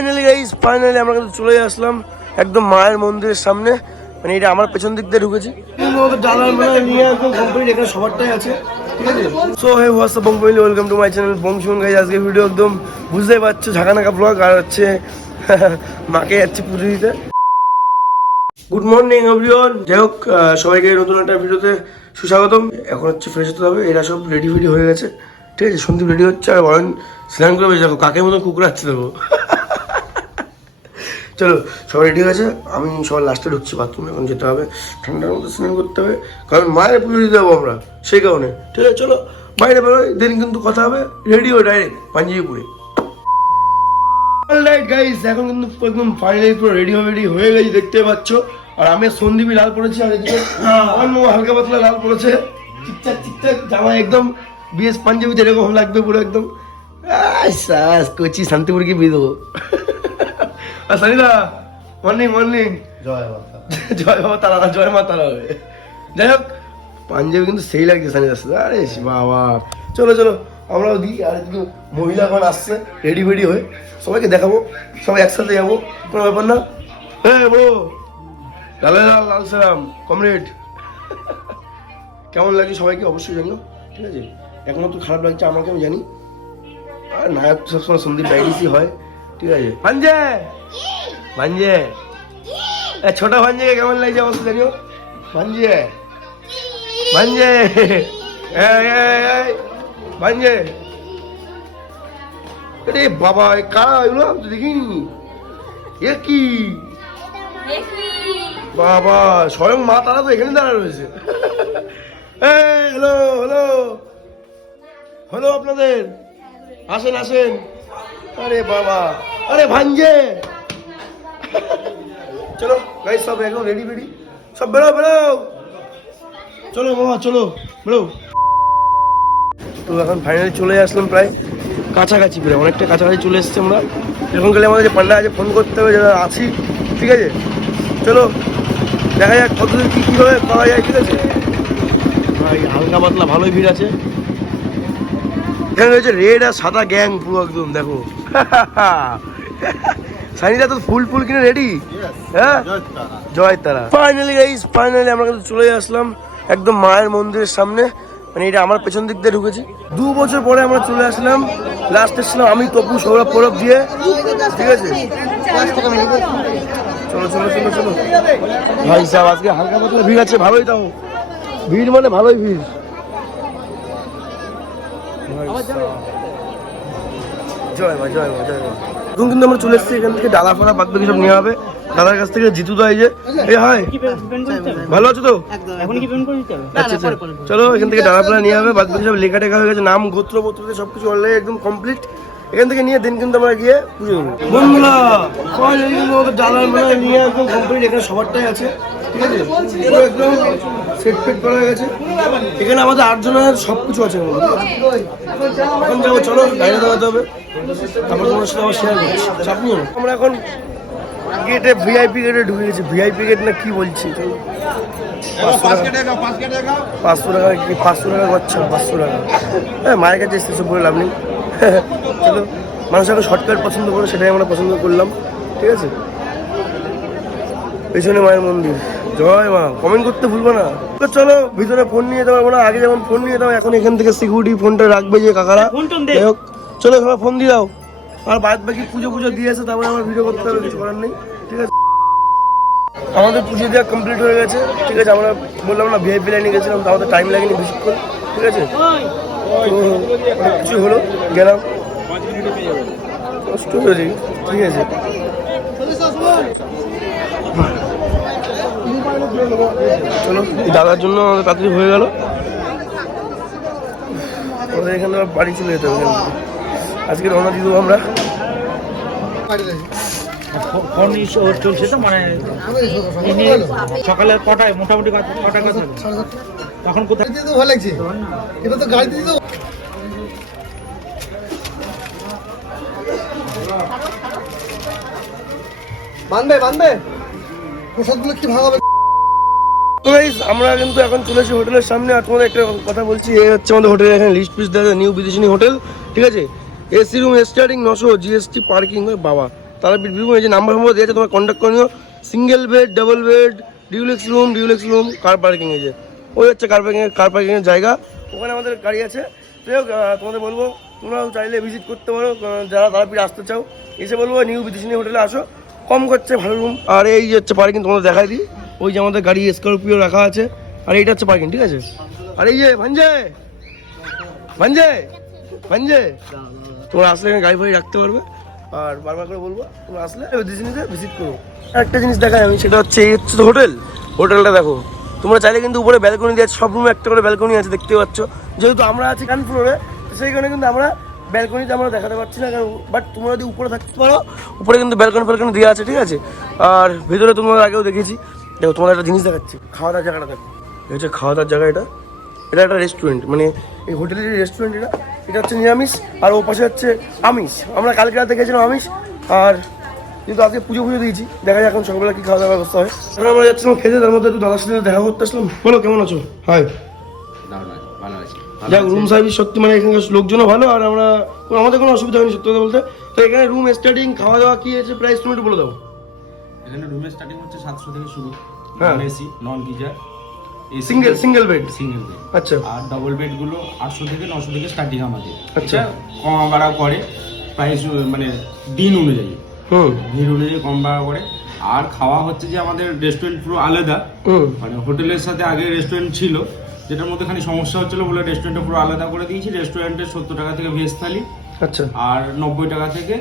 Finally guys finally আমরা কিন্তু চলে আসলাম একদম মায়ের মন্দিরের সামনে। মানে এটা আমার পেছন দিক দিয়ে ঢুকেছি। আছে welcome to my channel guys আজকে ভিডিও একদম বুঝতেই পারছ মাকে পুজো দিতে। গুড মর্নিং যাই হোক সবাইকে নতুন একটা ভিডিওতে সুস্বাগতম। এখন হচ্ছে ফ্রেশ হতে হবে, এরা সব রেডি ফেডি হয়ে গেছে। ঠিক আছে, সন্দীপ রেডি হচ্ছে, আর বলেন স্নান করে বেশি দেখো কাকের মতো কুকুর কুকুরাচ্ছে দেবো চলো সবাই রেডি গেছে। আমি সবার লাস্টে ঢুকছি বাথরুমে এখন যেতে হবে। ঠান্ডার মধ্যে স্নান করতে হবে। কারণ মায়ের পুজো দিতে যাব আমরা সেই কারণে। ঠিক আছে, চলো। বাইরে বেরোয় দেন কিন্তু কথা হবে। রেডি হয়ে ডাইরেক্ট পাঞ্জাবিপুরে। অলরাইট গাইস এখন কিন্তু একদম ফাইনালি পুরো রেডি হয়ে রেডি হয়ে গেছি, দেখতে পাচ্ছ। আর আমি সন্দীপই লাল পড়েছি আর এদিকে হালকা পাতলা লাল পড়েছে ঠিকঠাক ঠিকঠাক জামা একদম বিএস পাঞ্জাবিতে এরকম লাগবে পুরো একদম। আস কোচি শান্তিপুরকে বিয়ে দেবো। সানিদা মর্নিং মর্নিং জয় মাতা জয় বাবা তারা জয় মা তারা হবে। যাই হোক পাঞ্জাবি কিন্তু সেই লাগছে সানিদার সাথে। আরে বাবা। চলো চলো আমরাও দিই আর একটু মহিলাগণ আসছে রেডি ফেডি হয়ে। সবাইকে দেখাবো সবাই একসাথে যাব কোনো ব্যাপার না। হ্যাঁ বলো লাল লাল লাল সালাম কমরেড কেমন লাগে সবাইকে অবশ্যই জানিও ঠিক আছে? এখন তো খারাপ লাগছে আমাকে আমি জানি। আর নায়ক সবসময় সন্দীপ ডাইরিসই হয়। ঠিক আছে। ভাঞ্জে! ভাঞ্জে! ছোট ভাঞ্জে কেমন লাগছে অবশ্যই জানিও? ভাঞ্জে! ভাঞ্জে! ভাঞ্জে! আরে বাবা কারা এগুলো? আমি তো দেখিনি। এ কি? বাবা, স্বয়ং মা তারা তো এখানে দাঁড়া রয়েছে। হ্যালো হ্যালো হ্যালো আপনাদের। আসেন আসেন। আরে বাবা, আরে ভাঞ্জে চলো গাইস সব একদম রেডি ফেডি সব বেরো বেরো। চলো মামা চলো, বেরো। তো এখন ফাইনালি চলে আসলাম প্রায়। কাছাকাছি প্রায়, অনেকটা কাছাকাছি চলে এসেছি আমরা। এখন গেলে আমাদের যে পান্ডা আছে ফোন করতে হবে, যারা আছি, ঠিক আছে? চলো, দেখা যাক কতদূর কী কীভাবে পাওয়া যায়, ঠিক আছে? ভাই, হালকা পাতলা ভালোই ভিড় আছে। এখানে রয়েছে রেড আর সাদা গ্যাং পুরো একদম দেখো। সানিদা তো ফুল ফুল কিনে রেডি হ্যাঁ? জয় তারা ফাইনালি গাইস ফাইনালি আমরা কিন্তু চলে আসলাম একদম মায়ের মন্দিরের সামনে। মানে এটা আমার পেছন দিক দিয়ে ঢুকেছি। দু বছর পরে আমরা চলে আসলাম। লাস্ট এসেছিলাম আমি তপু সৌরভ পৌরভ দিয়ে। ঠিক আছে? চলো চলো চলো চলো। ভাই সাহেব আজকে হালকা পাতলা ভিড় আছে ভালোই তাও ভিড় মানে ভালোই ভিড়। জয় মা জয় মা জয় মা। এখন কিন্তু আমরা চলে এসেছি এখান থেকে ডালা ফাড়া বাদ বাকি সব নেওয়া হবে। দাদার কাছ থেকে জিতু দা এই যে এই হাই। ভালো আছো তো? এখন কি পেমেন্ট করে দিতে হবে? আচ্ছা আচ্ছা। চলো এখান থেকে ডালা নিয়ে হবে বাদ বাকি সব লেখা টেখা হয়ে গেছে নাম গোত্র গোত্র সব কিছু অলরেডি একদম কমপ্লিট এখান থেকে নিয়ে দিন কিন্তু আমরা গিয়ে পুজো দেবো। বন্ধুরা মানে নিয়ে একদম কমপ্লিট এখানে সবারটাই আছে। ঠিক আছে একদম সেট ফেট করা হয়ে গেছে এখানে আমাদের আটজনের সব কিছু আছে এখন যাব, চলো, গাড়ি দাঁড়াতে হবে। তারপর তোমার সাথে আবার শেয়ার করছি। চাপ। আমরা এখন গেটে ভিআইপি গেটে ঢুকে গেছি। ভিআইপি গেট না কি বলছি? পাঁচশো টাকা কি? পাঁচশো টাকা করছে পাঁচশো টাকা। হ্যাঁ মায়ের কাছে এসে সব বলে লাভ নেই। চলো মানুষ এখন শর্টকাট পছন্দ করে, সেটাই আমরা পছন্দ করলাম। ঠিক আছে? পেছনে মায়ের মন্দির। জয় মা কমেন্ট করতে ভুলবো না। তো চলো ভিতরে ফোন নিয়ে যেতে পারব না। আগে যেমন ফোন নিয়ে যেতাম এখন এখান থেকে সিকিউরিটি ফোনটা রাখবে যে কাকারা। ফোন যাই হোক চলো সবাই ফোন দিয়ে দাও। আর বাদ বাকি পুজো পুজো দিয়েছে তারপরে আমার ভিডিও করতে হবে কিছু করার নেই। ঠিক আছে? আমাদের পুজো দেওয়া কমপ্লিট হয়ে গেছে। ঠিক আছে আমরা বললাম না ভিআইপি লাইনে গেছিলাম তো আমাদের টাইম লাগেনি বেশিক্ষণ। ঠিক আছে? অনেক কিছু হলো গেলাম। কষ্ট হয়েছে ঠিক আছে। চলো এই দাদার জন্য আমাদের তাড়াতাড়ি হয়ে গেল। আমাদের এখানে বাড়ি চলে যেতে হবে। আজকে রওনা দিয়ে দেবো আমরা। চলছে তো মানে নিয়ে সকালে কটায়? মোটামুটি কত- কটায় কথা তখন কোথায়? ভালো লাগছে। এটা তো গাড়িতে তো বানবে বানবে। প্রসাদগুলো কি তো গাইস আমরা কিন্তু এখন চলেছি হোটেলের সামনে, আর তোমাদের একটা কথা বলছি, এই হচ্ছে আমাদের হোটেল এখানে লিস্ট পিস দেওয়া নিউ বিদেশিনী হোটেল, ঠিক আছে? এসি রুম স্টার্টিং নশো জিএসটি পার্কিং বাবা। তারাপীঠ বীরভূম এই যে নাম্বার নম্বর দিয়েছে, তোমার কন্ট্যাক্ট করে নিও। Single bed double bed deluxe room deluxe room car parking এই যে। ওই হচ্ছে কার পার্কিং কার পার্কিংয়ের জায়গা। ওখানে আমাদের গাড়ি আছে। যাই হোক তোমাদের বলব, তোমরাও চাইলে ভিজিট করতে পারো যারা তারাপীঠ আসতে চাও, এসে বলব নিউ বিদেশিনী হোটেলে আসো। কম করছে ভালো রুম আর এই যে হচ্ছে পার্কিং তোমাদের দেখাই দিই। ওই যে আমাদের গাড়ি স্করপিও রাখা আছে। আর এইটা হচ্ছে পার্কিং ঠিক আছে? আর এই যে ভাঞ্জয় ভাঞ্জয় ভাঞ্জয় তোমরা আসলে এখানে গাড়ি ফাড়ি রাখতে পারবে। আর বারবার করে বলব, তোমরা আসলে ডিজনিতে ভিজিট করো। একটা জিনিস দেখাই আমি, সেটা হচ্ছে এই হচ্ছে হোটেল হোটেলটা দেখো। তোমরা চাইলে কিন্তু উপরে ব্যালকনি দিয়ে সব রুমে একটা করে ব্যালকনি আছে, দেখতে পাচ্ছ। যেহেতু আমরা আছি কান ফ্লোরে সেই কারণে কিন্তু আমরা ব্যালকনিতে আমরা দেখাতে পারছি না কারণ বাট তোমরা যদি উপরে থাকতে পারো উপরে কিন্তু ব্যালকনি ফ্যালকনি দেওয়া আছে ঠিক আছে? আর ভেতরে তোমাদের আগেও দেখেছি দেখো তোমাদের একটা জিনিস দেখাচ্ছি। খাওয়া দাওয়ার জায়গাটা দেখো। এই হচ্ছে খাওয়া দাওয়ার জায়গা এটা। এটা একটা রেস্টুরেন্ট মানে এই হোটেলের রেস্টুরেন্ট এটা এটা হচ্ছে নিরামিষ আর ও পাশে হচ্ছে আমিষ। আমরা কালকে রাতে গেছিলাম আমিষ আর কিন্তু আজকে পুজো পুজো দিয়েছি। দেখা যাক এখন সকালবেলা কি খাওয়া দাওয়ার ব্যবস্থা হয়। আমরা যাচ্ছিলাম খেতে তার মধ্যে একটু দাদার সাথে দেখা করতে আসলাম। বলো কেমন আছো? হাই যাক রুম সার্ভিস সত্যি মানে এখানকার লোকজনও ভালো আর আমরা আমাদের কোনো অসুবিধা হয়নি সত্যি কথা বলতে। তো এখানে রুম স্টার্টিং খাওয়া দাওয়া কি আছে প্রাইস তুমি একটু বলে দাও। এখানে রুমের স্টার্টিং হচ্ছে সাতশো থেকে শুরু। হ্যাঁ। AC non geyser single single bed single bed আচ্ছা। আর ডবল বেডগুলো আটশো থেকে নশো থেকে স্টার্টিং আমাদের। আচ্ছা। কম বাড়া করে প্রাইস মানে দিন অনুযায়ী। হুম। ভিড় অনুযায়ী কম বাড়া করে। আর খাওয়া হচ্ছে যে আমাদের রেস্টুরেন্ট পুরো আলাদা। হুম। মানে হোটেলের সাথে আগে রেস্টুরেন্ট ছিল। যেটার মধ্যে খালি সমস্যা হচ্ছিল বলে রেস্টুরেন্টটা পুরো আলাদা করে দিয়েছি। রেস্টুরেন্টে সত্তর টাকা থেকে ভেজ থালি আচ্ছা। আর নব্বই টাকা থেকে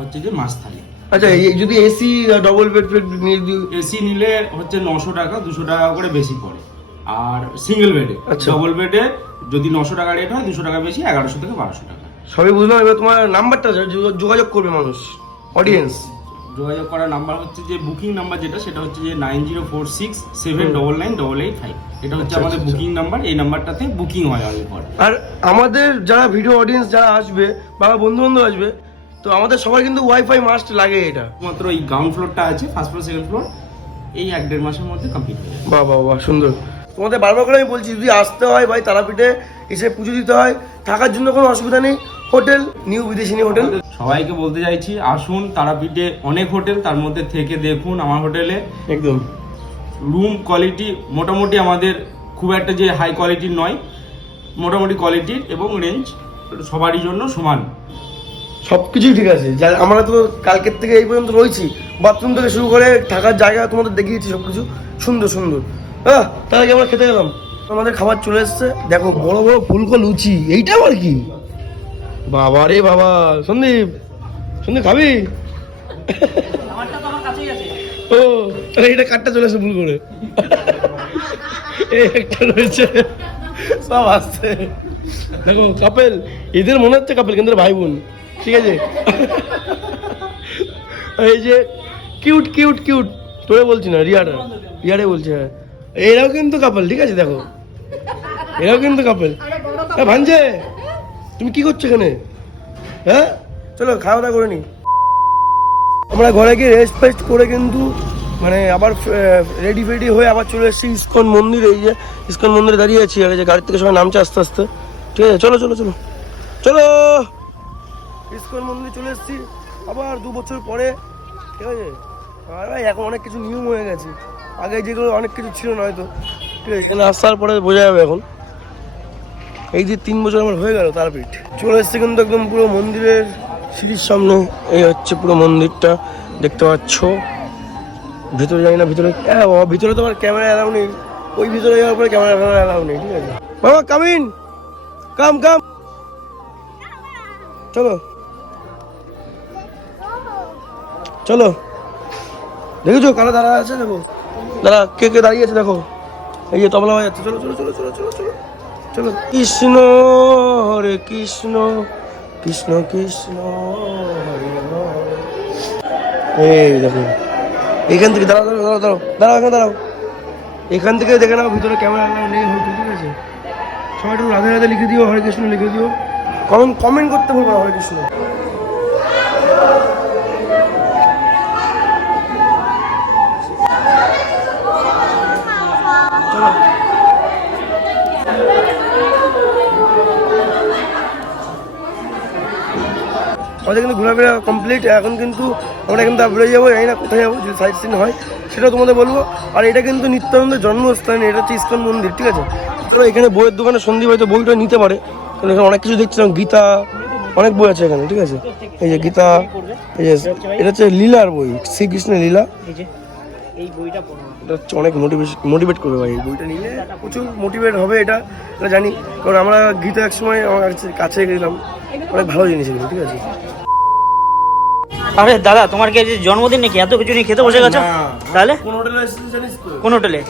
হচ্ছে যে মাছ থালি। আচ্ছা যদি এসি ডবল বেড ফেড এসি নিলে হচ্ছে নশো টাকা দুশো টাকা করে বেশি পড়ে। আর সিঙ্গেল বেডে। ডবল বেডে যদি নশো টাকা রেট হয় দুশো টাকা বেশি এগারোশো থেকে বারোশো টাকা। সবই বুঝলাম এবার তোমার নাম্বারটা যোগাযোগ করবে মানুষ অডিয়েন্স যোগাযোগ করার নাম্বার হচ্ছে যে বুকিং নাম্বার যেটা সেটা হচ্ছে যে nine zero four six seven double nine double eight five. এটা হচ্ছে আচ্ছা, আমাদের আচ্ছা, বুকিং নাম্বার এই নাম্বারটাতে বুকিং হয় অনেক পর। আর আমাদের যারা ভিডিও অডিয়েন্স যারা আসবে বা বন্ধু বান্ধব আসবে তো আমাদের সবার কিন্তু ওয়াইফাই মাস্ট লাগে এটা। মাত্র এই গ্রাউন্ড ফ্লোরটা আছে ফার্স্ট ফ্লোর সেকেন্ড ফ্লোর এই এক দেড় মাসের মধ্যে কমপ্লিট হয়ে যাবে। বাহ বাহ বাহ সুন্দর। তোমাদের বারবার করে আমি বলছি যদি আসতে হয় ভাই তারাপীঠে এসে পুজো দিতে হয় থাকার জন্য কোনো অসুবিধা নেই। Hotel new বিদেশিনী hotel. সবাইকে বলতে চাইছি আসুন তারাপীঠে অনেক হোটেল তার মধ্যে থেকে দেখুন আমার হোটেলে। একদম। রুম কোয়ালিটি মোটামুটি আমাদের খুব একটা যে হাই কোয়ালিটির নয় মোটামুটি কোয়ালিটির এবং রেঞ্জ সবারই জন্য সমান। সব কিছুই ঠিক আছে। যা আমরা তো কালকের থেকে এই পর্যন্ত রয়েছি। বাথরুম থেকে শুরু করে থাকার জায়গা তোমাদের দেখিয়েছি সব কিছু সুন্দর। সুন্দর হ্যাঁ তাহলে আমরা খেতে গেলাম। আমাদের খাবার চলে এসছে। দেখো বড় বড় ফুলকো লুচি। এইটা আবার কি? বাবা রে বাবা, সন্দীপ সন্দীপ খাবি? ও তাহলে এটা কাটটা চলে এসে ভুল করে। একটা রয়েছে, সব আসছে। দেখো, কাপেল, এদের মনে হচ্ছে কাপেল কিন্তু ভাই বোন, ঠিক আছে? এই যে, কিউট কিউট কিউট, তোরে বলছি না, রিয়াটা রিয়ারে বলছে হ্যাঁ। এরাও কিন্তু কাপেল, ঠিক আছে, দেখো। এরাও কিন্তু কাপেল। ভাঞ্জে তুমি কি করছ এখানে? হ্যাঁ? চলো, খাওয়া দাওয়া করে নি। আমরা ঘরে গিয়ে রেস্ট ফেস্ট করে কিন্তু মানে আবার রেডি ফেডি হয়ে আবার চলে এসেছি ইস্কন মন্দির। এই যে, ইস্কন মন্দিরে দাঁড়িয়ে আছি। আর যে গাড়ি থেকে সবাই নামছে আস্তে আস্তে। ঠিক আছে, চলো চলো চলো। চলো! ইস্কন মন্দির চলে এসেছি। আবার দু বছর পরে, ঠিক আছে? আর ভাই, এখন অনেক কিছু নিয়ম হয়ে গেছে। আগে যেগুলো অনেক কিছু ছিল না হয়তো। ঠিক আছে, এখানে আসার পরে বোঝা যাবে এখন। এই যে তিন বছর আমার হয়ে গেল তারাপীঠ চলে এসছে কিন্তু একদম পুরো মন্দিরের সিঁড়ির সামনে। এই হচ্ছে পুরো মন্দিরটা, দেখতে পাচ্ছ। ভিতরে যাই না, ভিতরে হ্যাঁ ভিতরে তো আমার ক্যামেরা অ্যালাউ নেই। ওই ভিতরে যাওয়ার পরে ক্যামেরা ফ্যামেরা অ্যালাউ নেই, ঠিক আছে? বাবা কামিন কাম কাম চলো। চলো। দেখেছ কারা দাঁড়া আছে? দেখো। দাঁড়া, কে কে দাঁড়িয়ে আছে? দেখো। এই যে তবলা বাজাচ্ছে। চলো চলো চলো চলো চলো চলো। চলো। কৃষ্ণ হরে কৃষ্ণ কৃষ্ণ কৃষ্ণ হরে এই দেখো। এখান থেকে দাঁড়াও দাঁড়াও দাঁড়াও দাঁড়াও এখানে দাঁড়াও। এখান থেকে দেখে নাও, ভিতরে ক্যামেরা নেই, হয়তো ঠিক আছে। সবাই একটু রাধে রাধে লিখে দিও, হরে কৃষ্ণ লিখে দিও। কমেন্ট কমেন্ট করতে বলব হরে কৃষ্ণ। আমাদের কিন্তু ঘোরাফেরা কমপ্লিট এখন কিন্তু আমরা এখান থেকে বেরোয় যাব জানি না কোথায় যাব যদি সাইড সিন হয় সেটাও তোমাদের বলব। আর এটা কিন্তু নিত্যানন্দের জন্মস্থান এটা হচ্ছে ইস্কন মন্দির ঠিক আছে? তো এখানে বইয়ের দোকানে সন্দীপ হয়তো বইটা নিতে পারে। কারণ এখানে অনেক কিছু দেখছিলাম গীতা অনেক বই আছে এখানে ঠিক আছে? এই যে গীতা এই যে এটা হচ্ছে লীলার বই শ্রীকৃষ্ণের লীলা। এই বইটা এটা হচ্ছে অনেক মোটিভেশন মোটিভেট করবে ভাই এই বইটা নিলে প্রচুর মোটিভেট হবে এটা এটা জানি। কারণ আমরা গীতা এক সময় আমার কাছে- কাছে গেলাম অনেক ভালো জিনিস এগুলো ঠিক আছে? আরে দাদা তোমার কি জন্মদিন নাকি? এত কিছু নিয়ে খেতে বসে গেছো? তাহলে? কোন হোটেলে এসেছিস জানিস তো কোন হোটেলে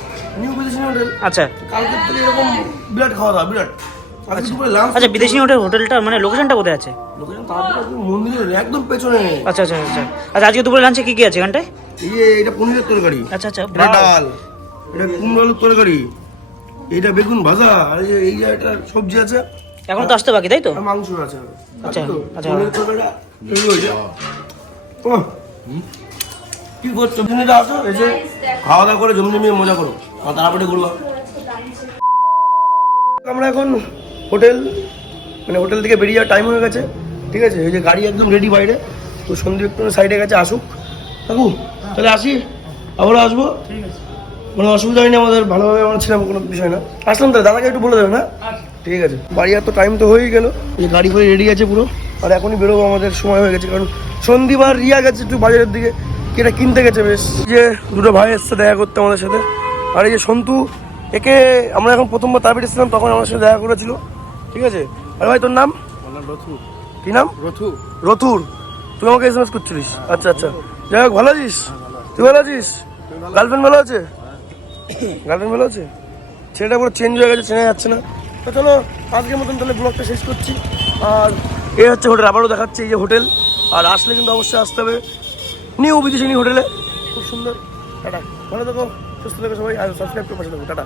নিউ বিদেশি হোটেল আচ্ছা। কালকে থেকে এরকম বিরাট খাওয়া দাওয়া বিরাট। লাঞ্চ আচ্ছা। বিদেশি হোটেল হোটেলটা মানে লোকেশনটা কোথায় আছে? মন্দিরের একদম পেছনে। আচ্ছা আচ্ছা আচ্ছা। আচ্ছা আজকে দুপুরে লাঞ্চে কি কি আছে এখানটায় এই যে এটা পনিরের তরকারি। আচ্ছা আচ্ছা ডাল এটা কুমড়ো আলুর তরকারি এটা বেগুন ভাজা আর এই যে- এটা সবজি আছে। এখন তো আসতে বাকি তাই তো? মাংস আছে। আচ্ছা? আচ্ছা। কি করছ? তুমি আসো এসে খাওয়া দাওয়া করে জমি জমিয়ে মজা করো। আর তারপরে ঘুরবা আমরা এখন হোটেল মানে হোটেল থেকে বেরিয়ে যাওয়ার টাইম হয়ে গেছে ঠিক আছে? এই যে গাড়ি একদম রেডি বাইরে তো সন্দীপ একটু সাইডে গেছে আসুক। কাকু তাহলে আসি? আবারও আসব? কোনো অসুবিধা হয়নি আমাদের ভালোভাবে আমরা ছিলাম কোনো বিষয় না। আসলাম তাহলে দাদাকে একটু বলে দেবে না? ঠিক আছে। বাড়ি এত টাইম তো হয়েই গেল। এই গাড়ি ফাড়ি রেডি আছে পুরো। আর এখনই বেরোবো আমাদের সময় হয়ে গেছে কারণ সন্ধিবার রিয়া গেছে একটু বাজারের দিকে এটা কিনতে গেছে বেশ। যে দুটো ভাই এসছে দেখা করতে আমাদের সাথে। আর এই যে সন্তু একে আমরা এখন প্রথমবার তারপরে এসেছিলাম তখন আমার সাথে দেখা করেছিল ঠিক আছে? আর ভাই তোর নাম? কি নাম? রথু। রথুর। তুই আমাকে এস এম এস করছিলিস আচ্ছা আচ্ছা। যাই হোক ভালো আছিস? তুই ভালো আছিস? গার্লফ্রেন্ড ভালো আছে? গার্লফ্রেন্ড ভালো আছে? ছেলেটা পুরো চেঞ্জ হয়ে গেছে চেনা যাচ্ছে না। তো চলো আজকের মতন তাহলে ব্লগটা শেষ করছি। আর এ হচ্ছে হোটেল আবারও দেখাচ্ছে এই যে হোটেল আর আসলে কিন্তু অবশ্যই আসতে হবে। নিউ বিদেশিনী হোটেলে খুব সুন্দর। টাটা। ভালো থাকো, সুস্থ থাকো সবাই, আর সাবস্ক্রাইব করে পাশে থাকো। টাটা।